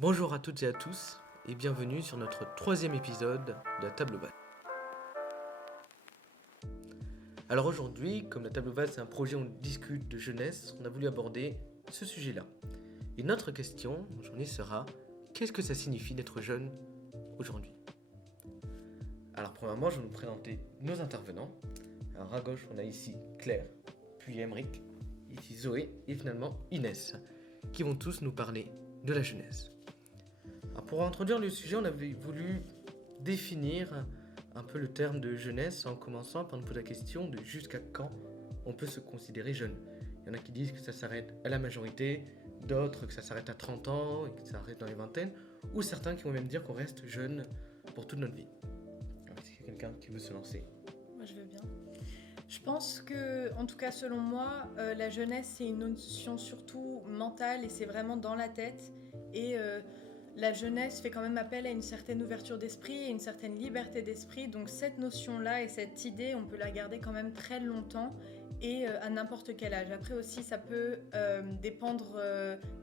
Bonjour à toutes et à tous et bienvenue sur notre troisième épisode de la table basse. Alors aujourd'hui, comme la table basse c'est un projet où on discute de jeunesse, on a voulu aborder ce sujet-là. Et notre question aujourd'hui sera qu'est-ce que ça signifie d'être jeune aujourd'hui? Alors premièrement, je vais vous présenter nos intervenants. Alors à gauche, on a ici Claire, puis Emeric, ici Zoé et finalement Inès, qui vont tous nous parler de la jeunesse. Alors pour introduire le sujet, on avait voulu définir un peu le terme de jeunesse en commençant par nous poser la question de jusqu'à quand on peut se considérer jeune. Il y en a qui disent que ça s'arrête à la majorité, d'autres que ça s'arrête à 30 ans et que ça s'arrête dans les vingtaines, ou certains qui vont même dire qu'on reste jeune pour toute notre vie. Alors, est-ce qu'il y a quelqu'un qui veut se lancer? Moi, je veux bien. Je pense que, en tout cas selon moi, la jeunesse c'est une notion surtout mentale et c'est vraiment dans la tête. Et la jeunesse fait quand même appel à une certaine ouverture d'esprit et une certaine liberté d'esprit. Donc cette notion-là et cette idée, on peut la garder quand même très longtemps et à n'importe quel âge. Après aussi, ça peut dépendre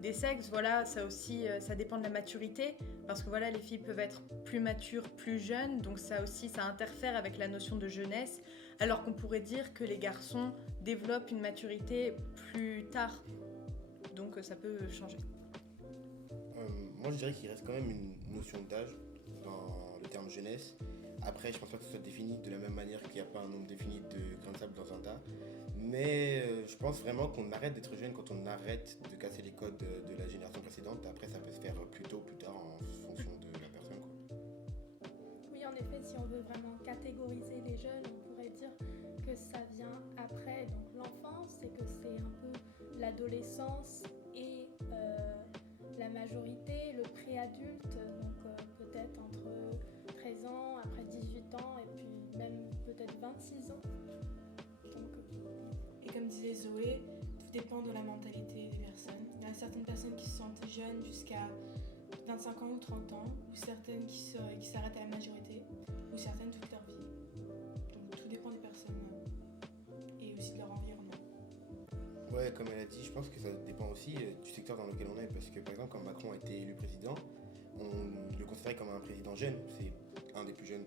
des sexes. Voilà, ça aussi, ça dépend de la maturité parce que voilà, les filles peuvent être plus matures, plus jeunes. Donc ça aussi, ça interfère avec la notion de jeunesse. Alors qu'on pourrait dire que les garçons développent une maturité plus tard. Donc ça peut changer. Moi, je dirais qu'il reste quand même une notion d'âge dans le terme jeunesse. Après, je pense pas que ce soit défini de la même manière qu'il n'y a pas un nombre défini de grains de sable dans un tas. Mais je pense vraiment qu'on arrête d'être jeune quand on arrête de casser les codes de la génération précédente. Après, ça peut se faire plus tôt, plus tard, en fonction de la personne, quoi. Oui, en effet, si on veut vraiment catégoriser les jeunes, on pourrait dire que ça vient après. Donc l'enfance, c'est que c'est un peu l'adolescence et la majorité, le préadulte, donc peut-être entre 13 ans, après 18 ans et puis même peut-être 26 ans. Donc, Et comme disait Zoé, tout dépend de la mentalité des personnes. Il y a certaines personnes qui se sentent jeunes jusqu'à 25 ans ou 30 ans, ou certaines qui s'arrêtent à la majorité, ou certaines toute leur vie. Donc tout dépend des personnes et aussi de leur environnement. Ouais, comme elle a dit, je pense que ça dépend aussi du secteur dans lequel on est. Parce que par exemple, quand Macron a été élu président, on le considérait comme un président jeune. C'est un des plus jeunes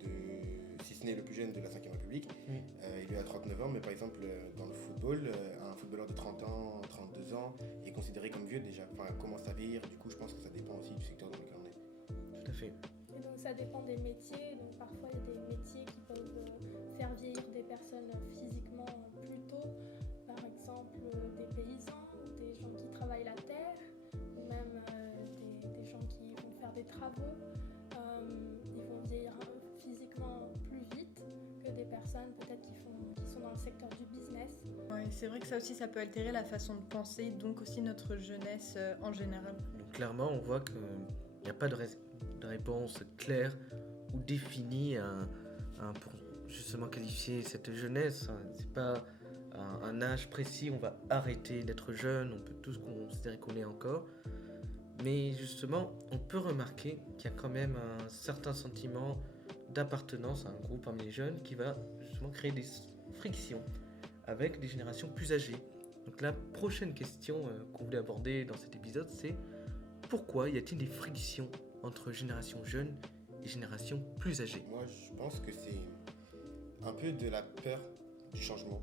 si ce n'est le plus jeune de la 5ème République. Oui. Il est à 39 ans, mais par exemple, dans le football, un footballeur de 30 ans, 32 ans est considéré comme vieux déjà. Enfin, commence à vieillir. Du coup, je pense que ça dépend aussi du secteur dans lequel on est. Tout à fait. et donc ça dépend des métiers. Donc parfois il y a des métiers qui peuvent faire vieillir des personnes physiquement plus tôt. Par exemple des paysans, des gens qui travaillent la terre, ou même des gens qui vont faire des travaux. Ils vont vieillir physiquement plus vite que des personnes peut-être qui sont dans le secteur du business. Ouais, c'est vrai que ça aussi, ça peut altérer la façon de penser, donc aussi notre jeunesse en général. Donc clairement, on voit qu'il n'y a pas de réponse claire ou définie pour justement qualifier cette jeunesse. C'est pas un âge précis, on va arrêter d'être jeune, on peut tous considérer qu'on est encore. Mais justement, on peut remarquer qu'il y a quand même un certain sentiment d'appartenance à un groupe parmi les jeunes qui va justement créer des frictions avec des générations plus âgées. Donc la prochaine question qu'on voulait aborder dans cet épisode, c'est pourquoi y a-t-il des frictions entre générations jeunes et générations plus âgées? Moi, je pense que c'est un peu de la peur du changement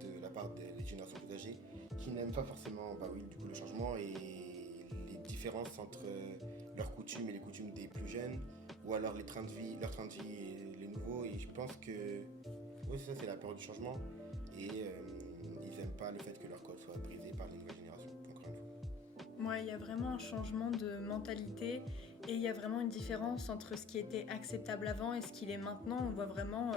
de la part des générations plus âgées qui n'aiment pas forcément le changement et les différences entre leurs coutumes et les coutumes des plus jeunes ou alors leur train de vie et les nouveaux. Et je pense que oui, ça, c'est la peur du changement et ils n'aiment pas le fait que leur code soit brisé par les nouvelles générations, encore une fois. Ouais, il y a vraiment un changement de mentalité et il y a vraiment une différence entre ce qui était acceptable avant et ce qu'il est maintenant. On voit vraiment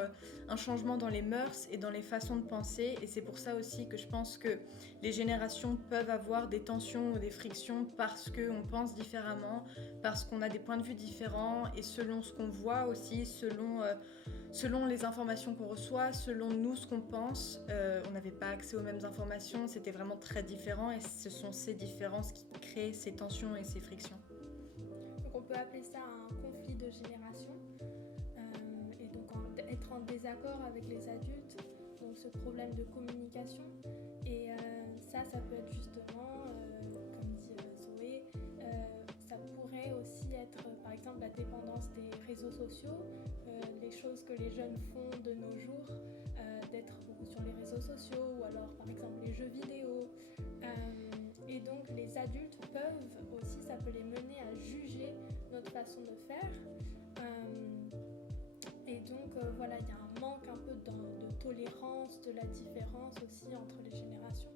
un changement dans les mœurs et dans les façons de penser et c'est pour ça aussi que je pense que les générations peuvent avoir des tensions ou des frictions parce qu'on pense différemment, parce qu'on a des points de vue différents et selon ce qu'on voit aussi, selon les informations qu'on reçoit, selon nous ce qu'on pense, on n'avait pas accès aux mêmes informations, c'était vraiment très différent et ce sont ces différences qui créent ces tensions et ces frictions. Donc on peut appeler ça un conflit de génération et donc être en désaccord avec les adultes, donc ce problème de communication et ça peut être justement, comme dit Zoé, ça pourrait aussi exemple la dépendance des réseaux sociaux, les choses que les jeunes font de nos jours, d'être beaucoup sur les réseaux sociaux ou alors par exemple les jeux vidéo. Et donc les adultes peuvent aussi, ça peut les mener à juger notre façon de faire. Et donc voilà, il y a un manque un peu de tolérance, de la différence aussi entre les générations.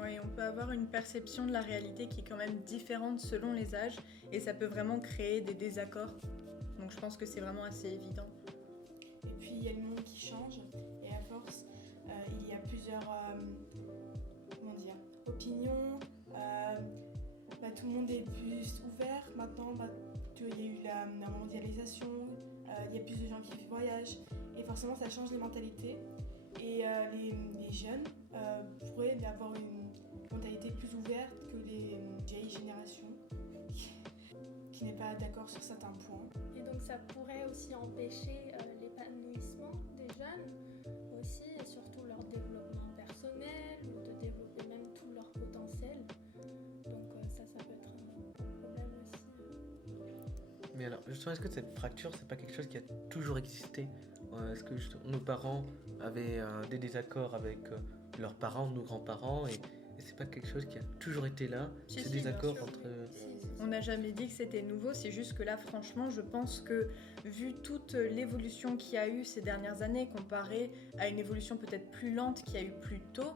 Oui, on peut avoir une perception de la réalité qui est quand même différente selon les âges et ça peut vraiment créer des désaccords. Donc je pense que c'est vraiment assez évident. Et puis il y a le monde qui change et à force, il y a plusieurs opinions. Tout le monde est plus ouvert maintenant. Il y a eu la mondialisation, il y a plus de gens qui voyagent et forcément ça change les mentalités. Et les jeunes pourraient avoir une mentalité plus ouverte que les vieilles générations qui n'est pas d'accord sur certains points. Et donc ça pourrait aussi empêcher l'épanouissement des jeunes aussi, et surtout leur développement personnel, ou de développer même tout leur potentiel. Donc ça peut être un problème aussi. Mais alors, justement, est-ce que cette fracture, c'est pas quelque chose qui a toujours existé? Est-ce que nos parents avaient des désaccords avec leurs parents, nos grands-parents, et c'est pas quelque chose qui a toujours été là, Si, ce si, désaccord bien sûr. entre... On n'a jamais dit que c'était nouveau, c'est juste que là, franchement, je pense que vu toute l'évolution qu'il y a eu ces dernières années, comparée à une évolution peut-être plus lente qu'il y a eu plus tôt,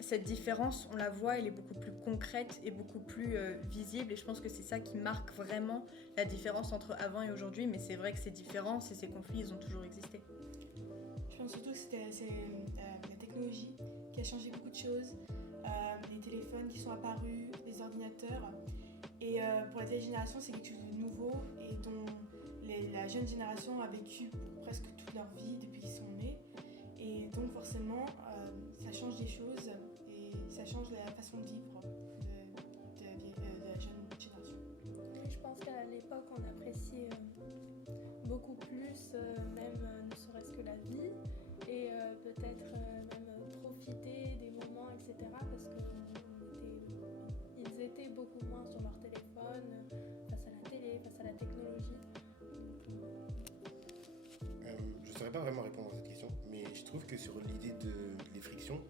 cette différence, on la voit, elle est beaucoup plus concrète et beaucoup plus visible. Et je pense que c'est ça qui marque vraiment la différence entre avant et aujourd'hui. Mais c'est vrai que ces différences et ces conflits, ils ont toujours existé. Je pense surtout que c'est la technologie qui a changé beaucoup de choses. Les téléphones qui sont apparus, les ordinateurs. Et pour la vieille génération, c'est quelque chose de nouveau et dont la jeune génération a vécu presque toute leur vie depuis qu'ils sont nés. Et donc forcément, ça change des choses et ça change la façon de vivre de la jeune génération. Et je pense qu'à l'époque, on appréciait beaucoup plus, même ne serait-ce que la vie, et peut-être même profiter des moments, etc. Parce qu'ils étaient beaucoup moins sur leur téléphone, face à la télé, face à la technologie. Je ne saurais pas vraiment répondre à cette question, mais je trouve que sur l'idée des frictions,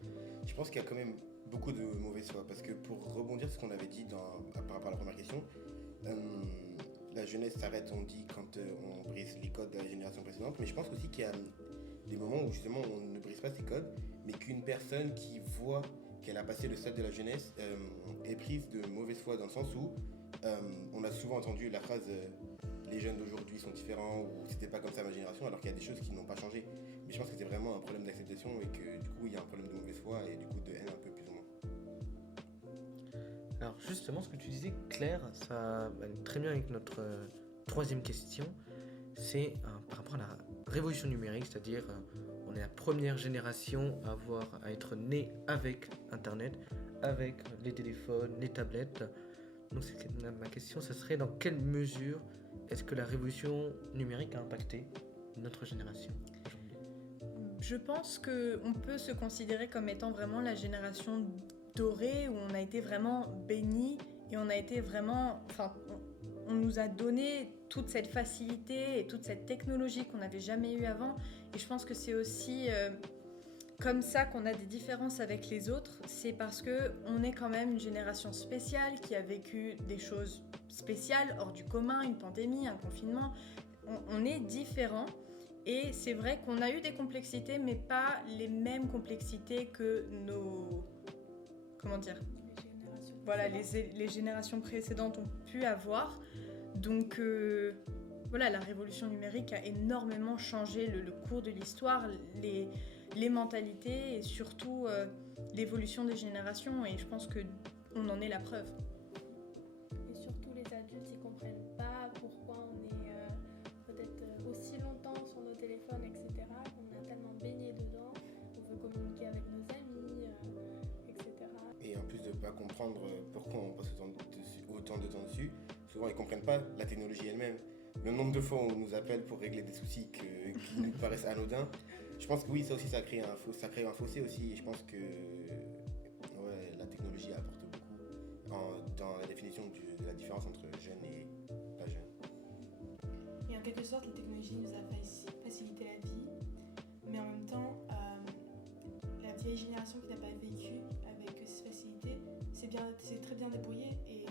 je pense qu'il y a quand même beaucoup de mauvaise foi. Parce que pour rebondir sur ce qu'on avait dit par rapport à la première question, la jeunesse s'arrête, on dit, quand on brise les codes de la génération précédente. Mais je pense aussi qu'il y a des moments où justement on ne brise pas ces codes, mais qu'une personne qui voit qu'elle a passé le stade de la jeunesse est prise de mauvaise foi, dans le sens où on a souvent entendu la phrase les jeunes d'aujourd'hui sont différents, ou c'était pas comme ça ma génération, alors qu'il y a des choses qui n'ont pas changé. Mais je pense que c'est vraiment un problème d'acceptation et que du coup il y a un problème de mauvaise foi et du coup de haine un peu plus ou moins. Alors justement, ce que tu disais, Claire, ça va très bien avec notre troisième question. C'est par rapport à la révolution numérique, c'est-à-dire on est la première génération à être né avec Internet, avec les téléphones, les tablettes. Donc ma question, ce serait dans quelle mesure est-ce que la révolution numérique a impacté notre génération aujourd'hui? Je pense qu'on peut se considérer comme étant vraiment la génération dorée où on a été vraiment béni et on a été vraiment... Enfin, on nous a donné toute cette facilité et toute cette technologie qu'on n'avait jamais eue avant. Et je pense que c'est aussi comme ça qu'on a des différences avec les autres. C'est parce qu'on est quand même une génération spéciale qui a vécu des choses spéciales, hors du commun, une pandémie, un confinement. On est différents. Et c'est vrai qu'on a eu des complexités, mais pas les mêmes complexités que nos... Comment dire ? Voilà, les générations précédentes ont pu avoir. Donc voilà, la révolution numérique a énormément changé le cours de l'histoire, les mentalités et surtout l'évolution des générations. Et je pense qu'on en est la preuve. Et surtout les adultes, ils comprennent pas pourquoi on est peut-être aussi longtemps sur nos téléphones, etc. On a tellement baigné dedans, on veut communiquer avec nos amis, etc. Et en plus de ne pas comprendre pourquoi on passe autant de temps dessus, souvent ils ne comprennent pas la technologie elle-même. Le nombre de fois où on nous appelle pour régler des soucis qui nous paraissent anodins, je pense que oui, ça aussi, ça crée un fossé aussi. Et je pense que ouais, la technologie apporte beaucoup dans la définition de la différence entre jeunes et quelque sorte, la technologie nous a facilité la vie, mais en même temps, la vieille génération qui n'a pas vécu avec cette facilité c'est très bien débrouillé et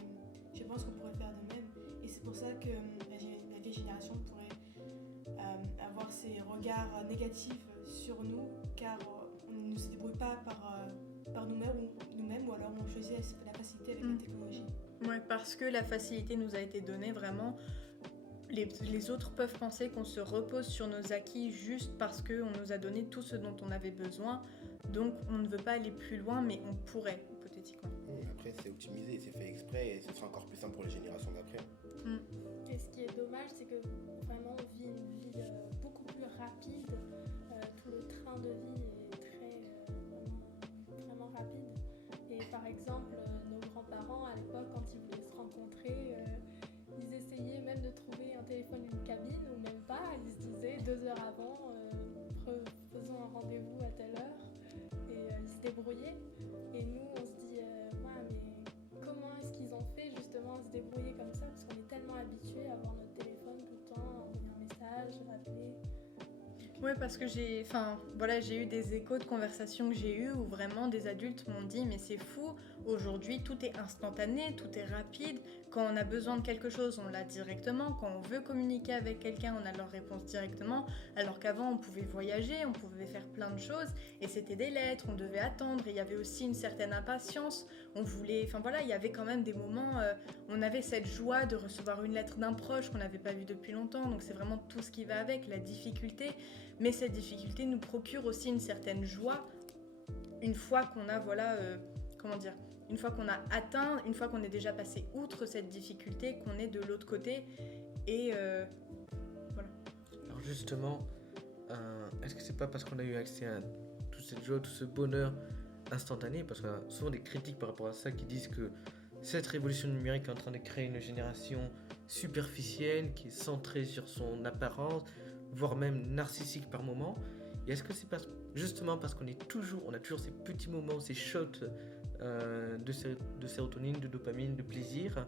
je pense qu'on pourrait faire de même. Et c'est pour ça que la vieille génération pourrait avoir ces regards négatifs sur nous, car on ne se débrouille pas par nous-mêmes ou alors on choisit la facilité avec la technologie. Ouais, parce que la facilité nous a été donnée vraiment. Les autres peuvent penser qu'on se repose sur nos acquis juste parce qu'on nous a donné tout ce dont on avait besoin. Donc on ne veut pas aller plus loin, mais on pourrait, hypothétiquement. Après, c'est optimisé, c'est fait exprès et ce sera encore plus simple pour les générations d'après. Et ce qui est dommage, c'est que vraiment on vit une vie beaucoup plus rapide. Tout le train de vie est vraiment rapide. Et par exemple, nos grands-parents à l'époque, quand ils voulaient se rencontrer, ils essayaient même de trouver un téléphone, une cabine, ou même pas. Ils se disaient 2 heures avant, faisons un rendez-vous à telle heure, et ils se débrouillaient. Et nous, on se dit, ouais, mais comment est-ce qu'ils ont fait justement à se débrouiller comme ça? Parce qu'on est tellement habitués à avoir notre téléphone tout le temps, envoyer un message, rappeler. Oui, parce que j'ai eu des échos de conversations que j'ai eues où vraiment des adultes m'ont dit mais c'est fou, aujourd'hui tout est instantané, tout est rapide, quand on a besoin de quelque chose on l'a directement, quand on veut communiquer avec quelqu'un on a leur réponse directement, alors qu'avant on pouvait voyager, on pouvait faire plein de choses et c'était des lettres, on devait attendre et il y avait aussi une certaine impatience, il y avait quand même des moments, on avait cette joie de recevoir une lettre d'un proche qu'on n'avait pas vu depuis longtemps, donc c'est vraiment tout ce qui va avec, la difficulté. Mais cette difficulté nous procure aussi une certaine joie une fois qu'on a, une fois qu'on a atteint, une fois qu'on est déjà passé outre cette difficulté, qu'on est de l'autre côté. Et voilà. Alors justement, est-ce que c'est pas parce qu'on a eu accès à toute cette joie, tout ce bonheur instantané, parce qu'on a souvent des critiques par rapport à ça qui disent que cette révolution numérique est en train de créer une génération superficielle, qui est centrée sur son apparence, voire même narcissique par moment. Et est-ce que c'est justement parce qu'on a toujours ces petits moments, ces shots de sérotonine, de dopamine, de plaisir,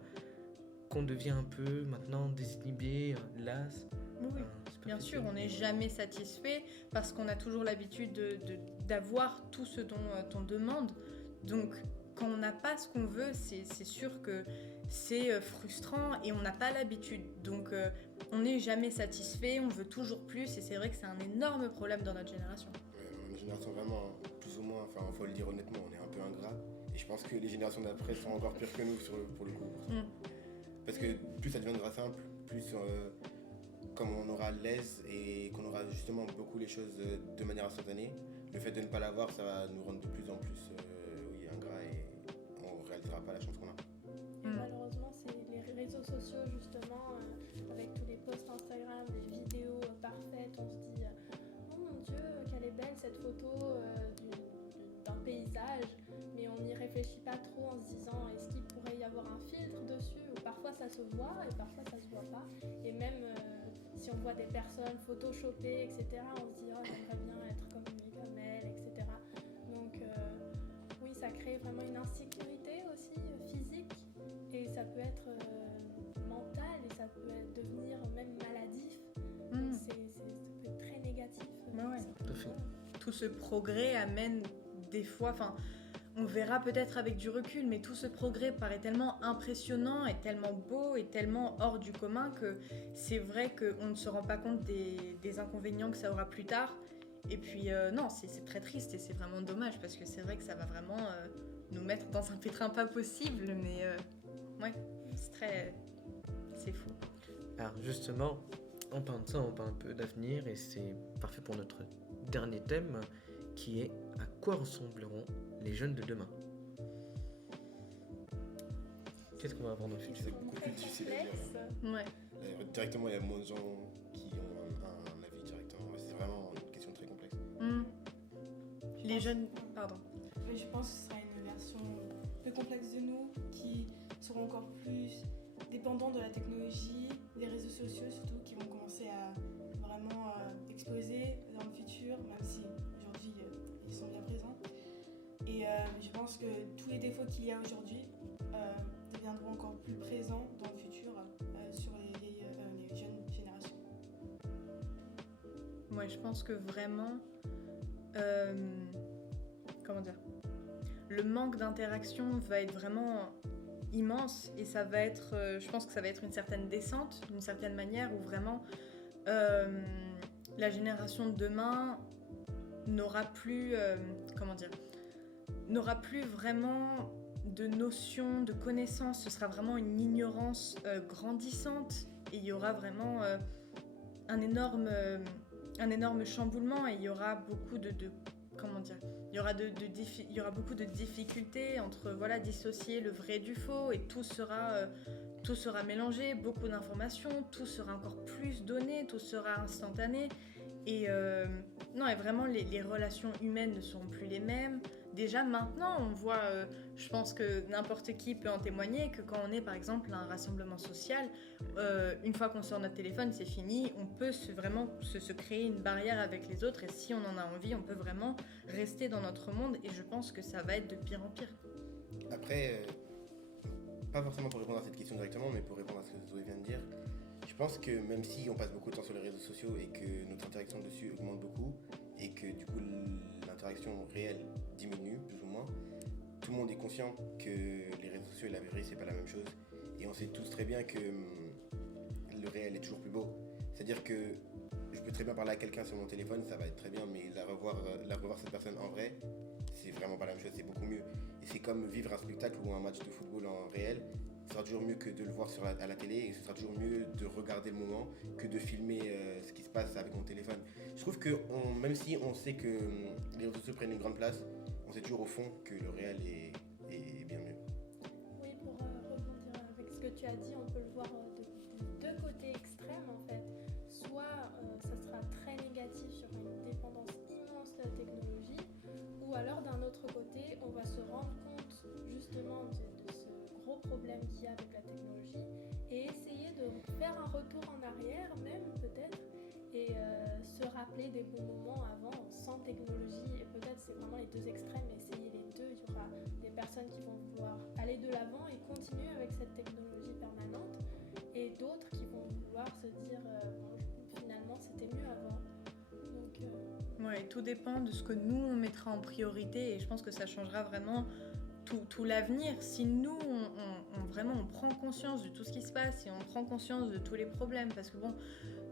qu'on devient un peu maintenant désinhibé, las? Oui, bien sûr, on n'est jamais satisfait parce qu'on a toujours l'habitude d'avoir tout ce dont on demande. Donc, quand on n'a pas ce qu'on veut, c'est sûr que c'est frustrant et on n'a pas l'habitude. Donc, on n'est jamais satisfait, on veut toujours plus et c'est vrai que c'est un énorme problème dans notre génération. Une génération vraiment, plus ou moins, enfin, faut le dire honnêtement, on est un peu ingrat. Et je pense que les générations d'après sont encore pires que nous pour le coup. Parce que plus ça deviendra simple, plus comme on aura l'aise et qu'on aura justement beaucoup les choses de manière instantanée, le fait de ne pas l'avoir, ça va nous rendre de plus en plus ingrats et on ne réalisera pas la chance qu'on a. Et malheureusement, c'est les réseaux sociaux justement, avec tous les posts Instagram, les vidéos parfaites, on se dit oh mon Dieu, qu'elle est belle cette photo d'un paysage, mais on n'y réfléchit pas trop en se disant est-ce qu'il pourrait y avoir un filtre dessus, ou parfois ça se voit et parfois ça se voit pas, et même si on voit des personnes photoshopées, etc., on se dit oh j'aimerais bien être comme elle, etc. Donc oui, ça crée vraiment une insécurité aussi physique, et ça peut être mental et ça peut devenir même maladif. Donc ça peut être très négatif. Tout à fait. Tout ce progrès amène des fois, on verra peut-être avec du recul, mais tout ce progrès paraît tellement impressionnant et tellement beau et tellement hors du commun que c'est vrai qu'on ne se rend pas compte des inconvénients que ça aura plus tard. Et puis non, c'est très triste et c'est vraiment dommage parce que c'est vrai que ça va vraiment nous mettre dans un pétrin pas possible, mais ouais, c'est fou. Alors justement, en parlant de ça, on parle un peu d'avenir et c'est parfait pour notre dernier thème qui est à quoi ressembleront les jeunes de demain? Qu'est-ce qu'on va avoir dans le futur? C'est beaucoup plus difficile à dire. Ouais. Directement, il y a moins de gens qui ont un avis directement. C'est vraiment une question très complexe. Les jeunes, pardon. Je pense que ce sera une version plus complexe de nous, qui seront encore plus dépendants de la technologie, des réseaux sociaux surtout, qui vont commencer à vraiment exploser dans le futur, même si aujourd'hui ils sont bien présents. Et je pense que tous les défauts qu'il y a aujourd'hui deviendront encore plus présents dans le futur sur les jeunes générations. Ouais, je pense que vraiment, comment dire, le manque d'interaction va être vraiment immense et ça va être, je pense que ça va être une certaine descente, d'une certaine manière, où vraiment la génération de demain n'aura plus, comment dire, n'aura plus vraiment de notions, de connaissances. Ce sera vraiment une ignorance grandissante et il y aura vraiment un énorme chamboulement et il y aura beaucoup de comment dire, il y aura beaucoup de difficultés entre voilà, dissocier le vrai du faux et tout sera mélangé, beaucoup d'informations, tout sera encore plus donné, tout sera instantané et non, et vraiment les relations humaines ne seront plus les mêmes. Déjà maintenant, on voit, je pense que n'importe qui peut en témoigner, que quand on est par exemple à un rassemblement social, une fois qu'on sort notre téléphone, c'est fini, on peut vraiment se créer une barrière avec les autres et si on en a envie, on peut vraiment rester dans notre monde et je pense que ça va être de pire en pire. Après, pas forcément pour répondre à cette question directement, mais pour répondre à ce que Zoé vient de dire, je pense que même si on passe beaucoup de temps sur les réseaux sociaux et que notre interaction dessus augmente beaucoup et que du coup l'interaction réelle diminue plus ou moins, tout le monde est conscient que les réseaux sociaux et la vraie vie c'est pas la même chose et on sait tous très bien que le réel est toujours plus beau. C'est-à-dire que je peux très bien parler à quelqu'un sur mon téléphone, ça va être très bien, mais la revoir cette personne en vrai, c'est vraiment pas la même chose, c'est beaucoup mieux. Et c'est comme vivre un spectacle ou un match de football en réel. Ce sera toujours mieux que de le voir à la télé et ce sera toujours mieux de regarder le moment que de filmer ce qui se passe avec mon téléphone. Je trouve que même si on sait que les réseaux sociaux prennent une grande place, on sait toujours au fond que le réel est bien mieux. Oui, pour rebondir avec ce que tu as dit, on peut le voir de deux côtés extrêmes en fait. Soit ça sera très négatif sur une dépendance immense de la technologie, ou alors d'un autre côté, on va se rendre compte justement de ce gros problème qu'il y a avec la technologie et essayer de faire un retour en arrière même peut-être et se rappeler des bons moments avant sans technologie et peut-être c'est vraiment les deux extrêmes, essayer les deux. Il y aura des personnes qui vont vouloir aller de l'avant et continuer avec cette technologie permanente et d'autres qui vont vouloir se dire bon, finalement c'était mieux avant. Donc, Ouais, tout dépend de ce que nous on mettra en priorité et je pense que ça changera vraiment tout l'avenir. Si nous vraiment on prend conscience de tout ce qui se passe et on prend conscience de tous les problèmes, parce que bon,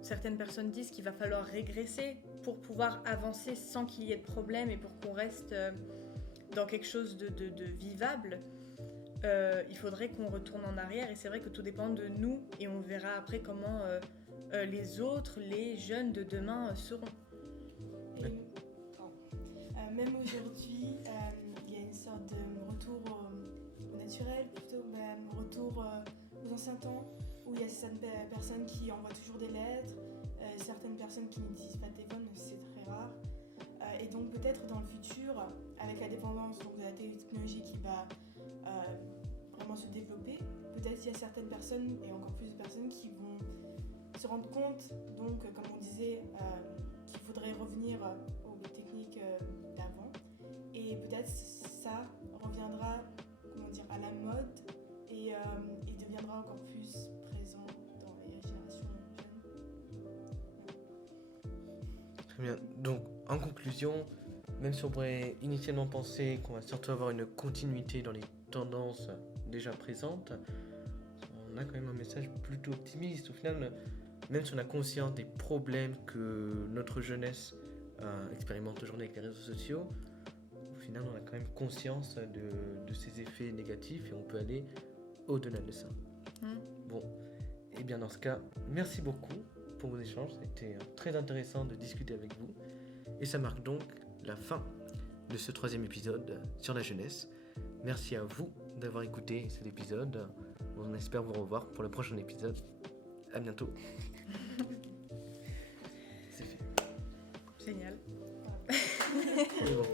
certaines personnes disent qu'il va falloir régresser pour pouvoir avancer sans qu'il y ait de problème et pour qu'on reste dans quelque chose de vivable. Il faudrait qu'on retourne en arrière et c'est vrai que tout dépend de nous et on verra après comment les autres, les jeunes de demain seront. Même aujourd'hui, il y a une sorte de retour au naturel, plutôt même retour aux anciens temps, où il y a certaines personnes qui envoient toujours des lettres, certaines personnes qui n'utilisent pas de téléphone, même si c'est très rare. Et donc peut-être dans le futur, avec la dépendance donc, de la technologie qui va vraiment se développer, peut-être il y a certaines personnes, et encore plus de personnes, qui vont se rendre compte, donc comme on disait, qu'il faudrait revenir aux techniques d'avant. Et peut-être ça reviendra à la mode et deviendra encore plus présent dans les générations jeunes. Très bien. Donc, en conclusion, même si on pourrait initialement penser qu'on va surtout avoir une continuité dans les tendances déjà présentes, on a quand même un message plutôt optimiste. Au final, même si on a conscience des problèmes que notre jeunesse expérimente aujourd'hui avec les réseaux sociaux, au final, on a quand même conscience de ces effets négatifs et on peut aller au-delà de ça. Bon, et bien dans ce cas, merci beaucoup pour vos échanges. Ça a été très intéressant de discuter avec vous. Et ça marque donc la fin de ce 3e épisode sur la jeunesse. Merci à vous d'avoir écouté cet épisode. On espère vous revoir pour le prochain épisode. À bientôt. C'est fait. Génial. C'est bon.